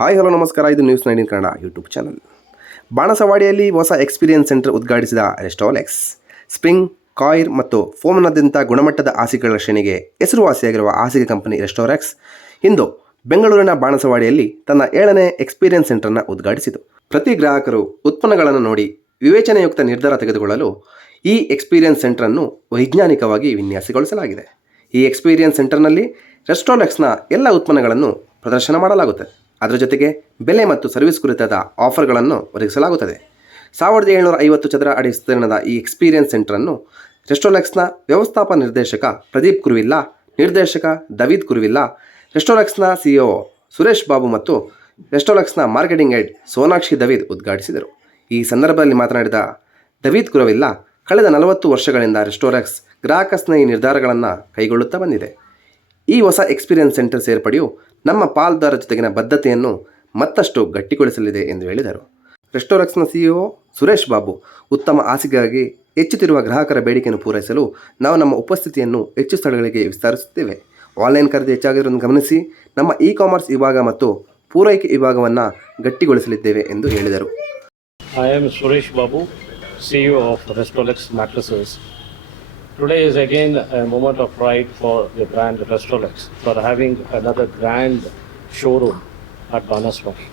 Hi, hello, ನಮಸ್ಕಾರ. ಇದು news nineteen Kannada YouTube channel ಬಾಣಸವಾಡಿಯಲ್ಲಿ ಹೊಸ ಎಕ್ಸ್ಪೀರಿಯನ್ಸ್ ಸೆಂಟರ್ ಉದ್ಘಾಟಿಸಿದ ರೆಸ್ಟೋಲೆಕ್ಸ್ ಸ್ಪ್ರಿಂಗ್ ಕಾಯಿರ್ ಮತ್ತು ಫೋಮ್ನಾದ್ಯಂತ ಗುಣಮಟ್ಟದ ಹಾಸಿಗೆಗಳ ಶ್ರೇಣಿಗೆ ಹೆಸರುವಾಸಿಯಾಗಿರುವ ಹಾಸಿಗೆ ಕಂಪನಿ ರೆಸ್ಟೋರೆಕ್ಸ್ ಇಂದು ಬೆಂಗಳೂರಿನ ಬಾಣಸವಾಡಿಯಲ್ಲಿ ತನ್ನ ಏಳನೇ ಎಕ್ಸ್ಪೀರಿಯನ್ಸ್ ಸೆಂಟರ್ನ ಉದ್ಘಾಟಿಸಿತು. ಪ್ರತಿ ಗ್ರಾಹಕರು ಉತ್ಪನ್ನಗಳನ್ನು ನೋಡಿ ವಿವೇಚನೆಯುಕ್ತ ನಿರ್ಧಾರ ತೆಗೆದುಕೊಳ್ಳಲು ಈ ಎಕ್ಸ್ಪೀರಿಯನ್ಸ್ ಸೆಂಟರನ್ನು ವೈಜ್ಞಾನಿಕವಾಗಿ ವಿನ್ಯಾಸಗೊಳಿಸಲಾಗಿದೆ. ಈ ಎಕ್ಸ್ಪೀರಿಯನ್ಸ್ ಸೆಂಟರ್ನಲ್ಲಿ ರೆಸ್ಟೋಲೆಕ್ಸ್ನ ಎಲ್ಲ ಉತ್ಪನ್ನಗಳನ್ನು ಪ್ರದರ್ಶನ ಮಾಡಲಾಗುತ್ತದೆ. ಅದರ ಜೊತೆಗೆ ಬೆಲೆ ಮತ್ತು ಸರ್ವಿಸ್ ಕುರಿತಾದ ಆಫರ್ಗಳನ್ನು ಒದಗಿಸಲಾಗುತ್ತದೆ. ಸಾವಿರದ ಏಳ್ನೂರ ಐವತ್ತು ಚದರ ಅಡಿ ವಿಸ್ತೀರ್ಣದ ಈ ಎಕ್ಸ್ಪೀರಿಯನ್ಸ್ ಸೆಂಟರನ್ನು ರೆಸ್ಟೋರೆಕ್ಸ್ನ ವ್ಯವಸ್ಥಾಪಕ ನಿರ್ದೇಶಕ ಪ್ರದೀಪ್ ಕುರುವಿಲ್ಲಾ, ನಿರ್ದೇಶಕ ದವೀದ್ ಕುರುವಿಲ್ಲಾ ರೆಸ್ಟೋರೆಕ್ಸ್ನ ಸಿಇಒ ಸುರೇಶ್ ಬಾಬು ಮತ್ತು ರೆಸ್ಟೋರೆಕ್ಸ್ನ ಮಾರ್ಕೆಟಿಂಗ್ ಹೆಡ್ ಸೋನಾಕ್ಷಿ ದವೀದ್ ಉದ್ಘಾಟಿಸಿದರು. ಈ ಸಂದರ್ಭದಲ್ಲಿ ಮಾತನಾಡಿದ ದವೀದ್ ಕುರುವಿಲ್ಲ, ಕಳೆದ ನಲವತ್ತು ವರ್ಷಗಳಿಂದ ರೆಸ್ಟೋರೆಕ್ಸ್ ಗ್ರಾಹಕ ಸ್ನೇಹಿ ನಿರ್ಧಾರಗಳನ್ನು ಕೈಗೊಳ್ಳುತ್ತಾ ಬಂದಿದೆ. ಈ ಹೊಸ ಎಕ್ಸ್ಪೀರಿಯನ್ಸ್ ಸೆಂಟರ್ ಸೇರ್ಪಡೆಯು ನಮ್ಮ ಪಾಲ್ದಾರ ಜೊತೆಗಿನ ಬದ್ಧತೆಯನ್ನು ಮತ್ತಷ್ಟು ಗಟ್ಟಿಗೊಳಿಸಲಿದೆ ಎಂದು ಹೇಳಿದರು. ರೆಸ್ಟೋರೆಕ್ಸ್ನ ಸಿಇಒ ಸುರೇಶ್ ಬಾಬು ಉತ್ತಮ ಆಸೆಗಾಗಿ ಹೆಚ್ಚುತ್ತಿರುವ ಗ್ರಾಹಕರ ಬೇಡಿಕೆಯನ್ನು ಪೂರೈಸಲು ನಾವು ನಮ್ಮ ಉಪಸ್ಥಿತಿಯನ್ನು ಹೆಚ್ಚು ಸ್ಥಳಗಳಿಗೆ ವಿಸ್ತರಿಸುತ್ತೇವೆ. ಆನ್ಲೈನ್ ಖರೀದಿ ಹೆಚ್ಚಾಗಿರುವುದನ್ನು ಗಮನಿಸಿ ನಮ್ಮ ಇ ಕಾಮರ್ಸ್ ವಿಭಾಗ ಮತ್ತು ಪೂರೈಕೆ ವಿಭಾಗವನ್ನು ಗಟ್ಟಿಗೊಳಿಸಲಿದ್ದೇವೆ ಎಂದು ಹೇಳಿದರು. I am Suresh Babu CEO of Restolex Mattresses. Today is again a moment of pride for the brand Restolex for having another grand showroom at Banaswami.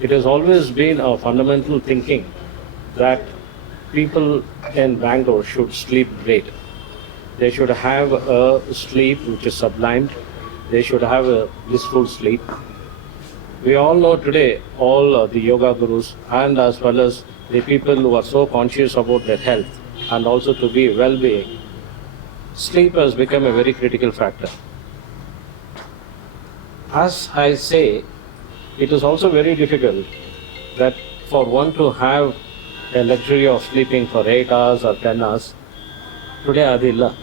It has always been a fundamental thinking that people in Bangalore should sleep great. They should have a sleep which is sublimed. They should have a blissful sleep. We all know today, all the yoga gurus and as well as the people who are so conscious about their health and also to be well-being, sleep has become a very critical factor. As I say, it is also very difficult that for one to have a luxury of sleeping for 8 hours or 10 hours, today adilla.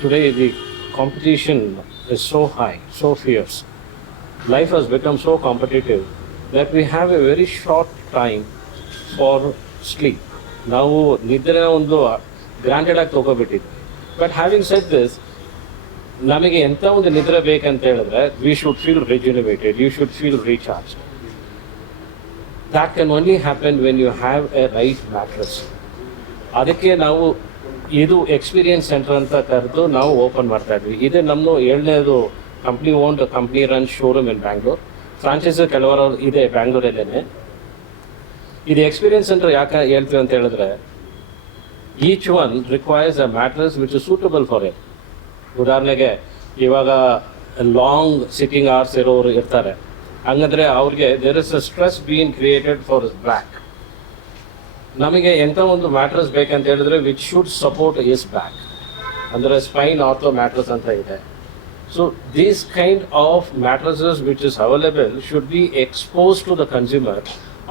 Today the competition is so high, so fierce life has become so competitive that we have a very short time for sleep. ನಾವು ನಿದ್ರೆ ಒಂದು granted ಆಗಿ ತಗೋಬಿಟ್ಟಿದ್ವಿ. But having set this ನಮಗೆ ಎಂಥ ಒಂದು ನಿದ್ರೆ ಬೇಕಂತ ಹೇಳಿದ್ರೆ we should feel rejuvenated you should feel recharged that can only happen when you have a right mattress ಅದಕ್ಕೆ ನಾವು ಇದು ಎಕ್ಸ್ಪೀರಿಯನ್ಸ್ ಸೆಂಟರ್ ಅಂತ ಕರೆದು ನಾವು ಓಪನ್ ಮಾಡ್ತಾ ಇದ್ವಿ. ಇದು ನಮ್ಮ ಏಳನೇದು company own company run showroom in Bangalore franchise ಕೆಲವರು ಇದೆ ಬ್ಯಾಂಗ್ಳೂರಲ್ಲೇ ಇದು ಎಕ್ಸ್ಪೀರಿಯನ್ಸ್ ಅಂತ ಯಾಕೆ ಹೇಳ್ತೀವಿ ಅಂತ ಹೇಳಿದ್ರೆ each one requires a mattress which is suitable for it ಉದಾಹರಣೆಗೆ, ಇವಾಗ ಲಾಂಗ್ ಸಿಟ್ಟಿಂಗ್ ಅವರ್ಸ್ ಇರೋರು ಇರ್ತಾರೆ. ಹಂಗಂದ್ರೆ ಅವ್ರಿಗೆ there is a stress been created for back ನಮಗೆ ಎಂಥ ಒಂದು ಮ್ಯಾಟ್ರಸ್ ಬೇಕಂತ ಹೇಳಿದ್ರೆ which should support is back ಅಂದರೆ ಸ್ಪೈನ್ ಆರ್ಥೋ ಮ್ಯಾಟ್ರಸ್ ಅಂತ ಇದೆ. So these kind of mattresses which is available should be expose to the consumer.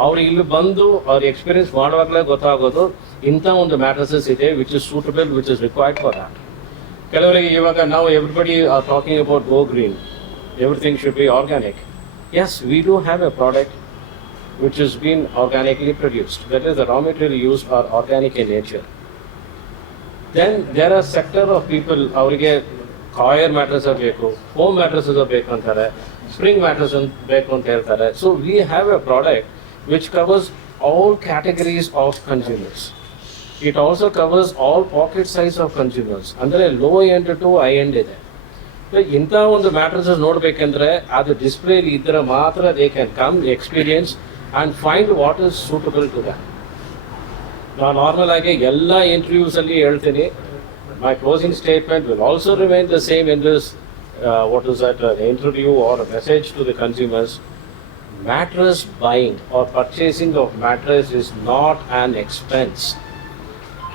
ಅವ್ರು ಇಲ್ಲಿ ಬಂದು ಅವ್ರ ಎಕ್ಸ್ಪೀರಿಯನ್ಸ್ ಮಾಡುವಾಗಲೇ ಗೊತ್ತಾಗೋದು ಇಂಥ ಒಂದು ಮ್ಯಾಟ್ರಸಸ್ ಇದೆ which is suitable which is required for that ಕೆಲವರಿಗೆ ಇವಾಗ ನಾವು everybody are talking about go green everything should be organic as we do have a product which is been organically produced that is the raw material use are organic in nature then there are sector of people ಅವರಿಗೆ coir mattress ಬೇಕು home mattress ಬೇಕು ಅಂತಾರೆ spring mattress ಬೇಕು ಅಂತ ಹೇಳ್ತಾರೆ. So we have a product Which covers all categories of consumers it also covers all pocket size of consumers ಅಂದರೆ low end to high end ಇದೆ So, ಇಂಥ ಒಂದು ಮ್ಯಾಟ್ರಸಸ್ ನೋಡ್ಬೇಕಂದ್ರೆ ಅದು ಡಿಸ್ಪ್ಲೇ ಇದ್ರೆ ಮಾತ್ರ they can come experience and find what is suitable to that ನಾನು normal ಆಗಿ ಎಲ್ಲ ಇಂಟರ್ವ್ಯೂಸ್ ಅಲ್ಲಿ ಹೇಳ್ತೀನಿ my closing statement will also remain the same in this, uh, what is that, uh, interview or a message to the consumers. Mattress buying or purchasing of mattress is not an expense.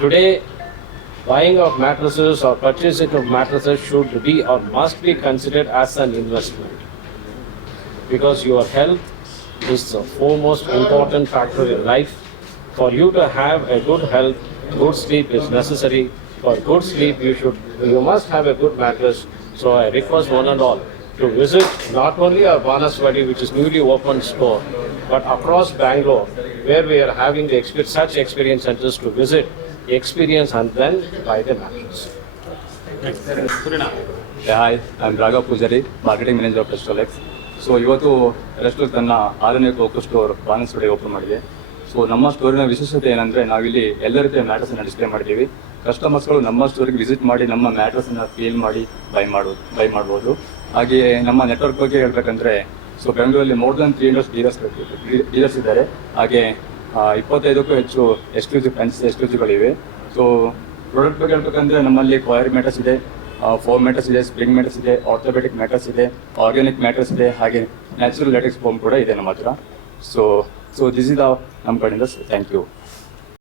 Today, buying of mattresses or purchasing of mattresses should be or must be considered as an investment. Because your health is the foremost important factor in life. For you to have a good health, good sleep is necessary. For good sleep, you should, you must have a good mattress. So I request one and all to visit not only our Banaswadi, which is newly opened store, but across Bangalore, where we are having the exper- such experience centers to visit, experience and then buy the mattress. Yeah, hi, I'm Raghav Pujari, Marketing Manager of Restolex. So ಇವತ್ತು ರೆಸ್ಟೋರ್ ತನ್ನ ಆರನೇ cocoa store Banaswadi open ಮಾಡಿದೆ so ನಮ್ಮ ಸ್ಟೋರಿನ ವಿಶೇಷತೆ ಏನಂದ್ರೆ ನಾವಿಲ್ಲಿ ಎಲ್ಲ ರೀತಿಯ ಮ್ಯಾಟರ್ಸ್ ಅನ್ನ ಡಿಸ್ಪ್ಲೇ ಮಾಡ್ತೀವಿ ಕಸ್ಟಮರ್ಸ್ಗಳು ನಮ್ಮ ಸ್ಟೋರಿಗೆ ವಿಸಿಟ್ ಮಾಡಿ ನಮ್ಮ ಮ್ಯಾಟರ್ಸ್ ಅನ್ನ ಫೀಲ್ ಮಾಡಿ ಬೈ ಮಾಡೋದು ಬೈ ಮಾಡ್ಬೋದು ಹಾಗೆಯೇ ನಮ್ಮ ನೆಟ್ವರ್ಕ್ ಬಗ್ಗೆ ಹೇಳ್ಬೇಕಂದ್ರೆ ಸೊ ಬೆಂಗಳೂರಲ್ಲಿ more than three hundred dealers dealers ಇದ್ದಾರೆ. ಹಾಗೆ ಆ, ಇಪ್ಪತ್ತೈದಕ್ಕೂ ಹೆಚ್ಚು ಎಕ್ಸ್ಕ್ಲೂಸಿವ್ ಫ್ರೆಂಡ್ಸ್ ಎಕ್ಸ್ಕ್ಲೂಸಿವ್ಗಳಿವೆ ಸೊ ಪ್ರಾಡಕ್ಟ್ ಬಗ್ಗೆ ಹೇಳ್ಬೇಕಂದ್ರೆ ನಮ್ಮಲ್ಲಿ ಕ್ವೈರ್ ಮ್ಯಾಟರ್ಸ್ ಇದೆ ಫೋರ್ ಮ್ಯಾಟರ್ಸ್ ಇದೆ ಸ್ಪ್ರಿಂಗ್ ಮ್ಯಾಟರ್ಸ್ ಇದೆ ಆರ್ಥೋಪೆಟಿಕ್ ಮ್ಯಾಟರ್ಸ್ ಇದೆ ಆರ್ಗ್ಯಾನಿಕ್ ಮ್ಯಾಟರ್ಸ್ ಇದೆ ಹಾಗೆ ನ್ಯಾಚುರಲ್ ಲ್ಯಾಟಿಕ್ಸ್ ಫೋಮ್ ಕೂಡ ಇದೆ ನಮ್ಮ ಹತ್ರ. ಸೊ ಸೊ ದಿಸ್ ಇಸ್ ನಮ್ಮ ಕಡೆಯಿಂದ ಥ್ಯಾಂಕ್ ಯು